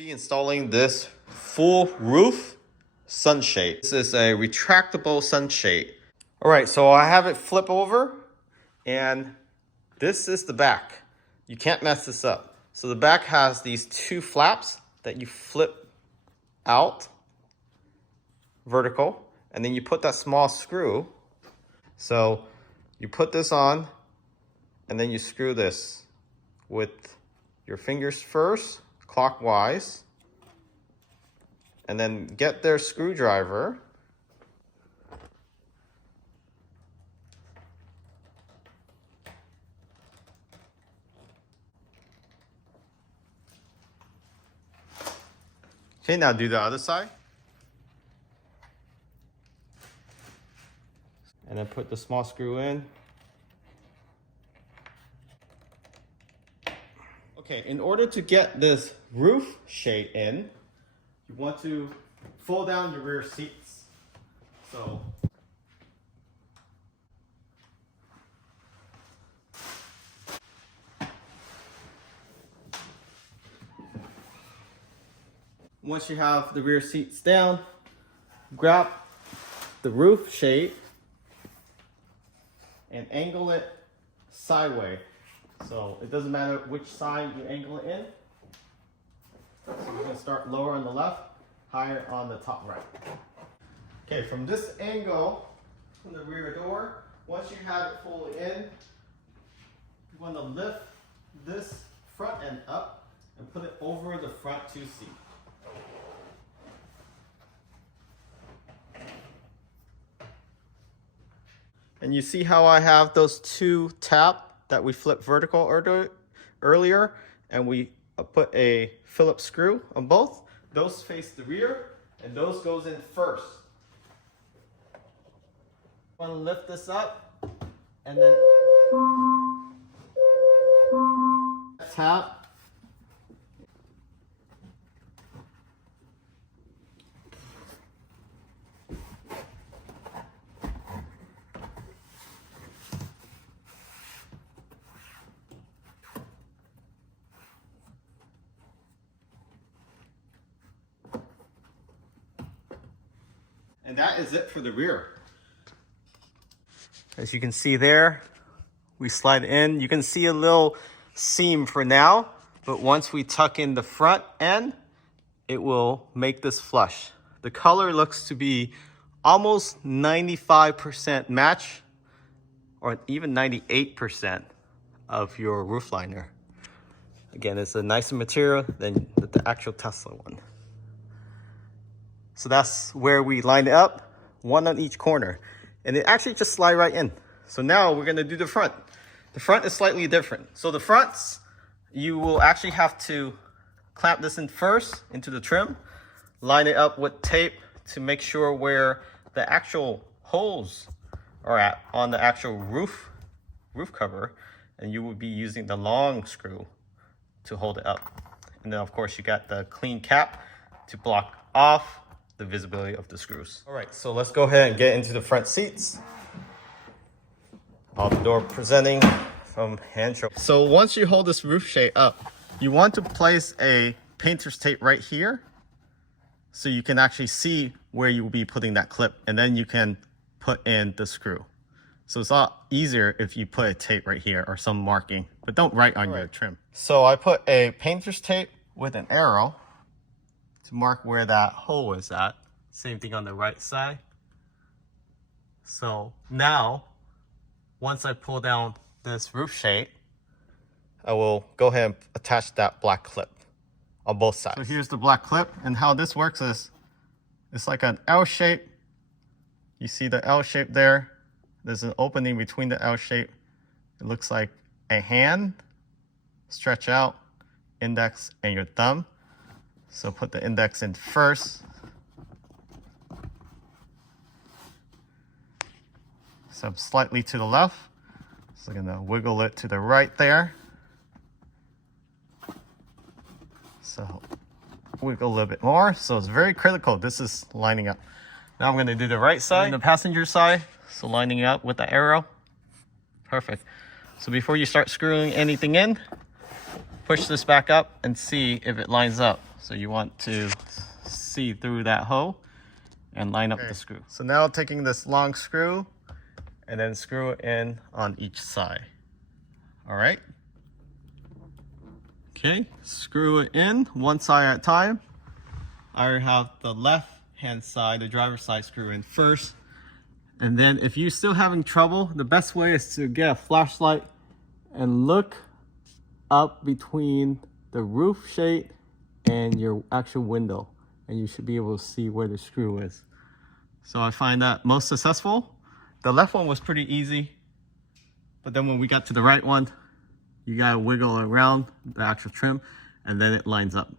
Be installing this full roof sunshade. This is a retractable sunshade. All right, so I have it flip over, and this is the back. You can't mess this up. So the back has these two flaps that you flip out vertical, and then you put that small screw. So you put this on, and then you screw this with your fingers first, clockwise, and then get their screwdriver. Okay, now do the other side. And then put the small screw in. Okay, in order to get this roof shade in, you want to fold down your rear seats. So once you have the rear seats down, grab the roof shade and angle it sideways. So it doesn't matter which side you angle it in. So we're going to start lower on the left, higher on the top right. Okay, from this angle, from the rear door, once you have it fully in, you want to lift this front end up and put it over the front two seats. And you see how I have those two tabs that we flipped vertical earlier, and we put a Phillips screw on both. Those face the rear, and those goes in first. I want to lift this up, and then tap. And that is it for the rear. As you can see there, we slide in. You can see a little seam for now, but once we tuck in the front end, it will make this flush. The color looks to be almost 95% match, or even 98% of your roof liner. Again, it's a nicer material than the actual Tesla one. So that's where we line it up, one on each corner. And it actually just slide right in. So now we're gonna do the front. The front is slightly different. So the fronts, you will actually have to clamp this in first into the trim, line it up with tape to make sure where the actual holes are at on the actual roof cover. And you will be using the long screw to hold it up. And then of course you got the clean cap to block off the visibility of the screws. All right, so let's go ahead and get into the front seats. All the door presenting from hand show. So once you hold this roof shade up, you want to place a painter's tape right here so you can actually see where you will be putting that clip, and then you can put in the screw. So it's a lot easier if you put a tape right here or some marking, but don't write on your trim. So I put a painter's tape with an arrow to mark where that hole is at. Same thing on the right side. So now, once I pull down this roof shade, I will go ahead and attach that black clip on both sides. So here's the black clip, and how this works is, it's like an L shape. You see the L shape there. There's an opening between the L shape. It looks like a hand. Stretch out, index, and your thumb. So put the index in first. So slightly to the left. So I'm gonna wiggle it to the right there. So wiggle a little bit more. So it's very critical. This is lining up. Now I'm gonna do the right side, the passenger side. So lining up with the arrow. Perfect. So before you start screwing anything in, push this back up and see if it lines up. So you want to see through that hole and line up the screw. So now taking this long screw and then screw it in on each side. All right. Okay, screw it in one side at a time. I have the left hand side, the driver's side, screw in first. And then if you're still having trouble, the best way is to get a flashlight and look up between the roof shade and your actual window, and you should be able to see where the screw is. So I find that most successful. The left one was pretty easy, but then when we got to the right one, you gotta wiggle around the actual trim and then it lines up.